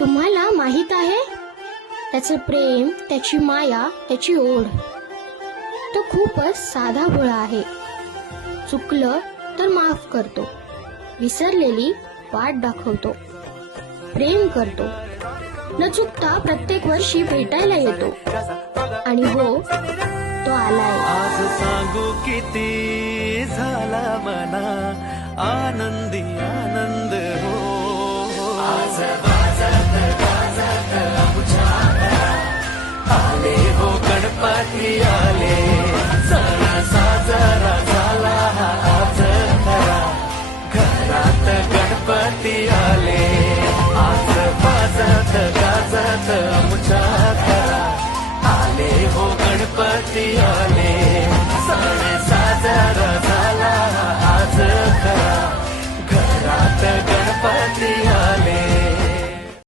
तुम्हाला माहित आहे त्याचं प्रेम, त्याची माया, त्याची ओढ. तो खूपच साधा भोळा आहे. चुकलं तर माफ करतो, विसरलेली वाट दाखवतो, प्रेम करतो, न चुकता प्रत्येक वर्षी भेटायला येतो. आणि हो, तो आलाय. आज सांगू किती झाला मना आनंदी आनंद हो. आज वाजत गाजत आमच्या घरात आले हो गणपती आले. सण साजरा झाला हा आज खरा, घरात गणपती आले. आज वाजत गाजत आमच्या घरात आले हो गणपती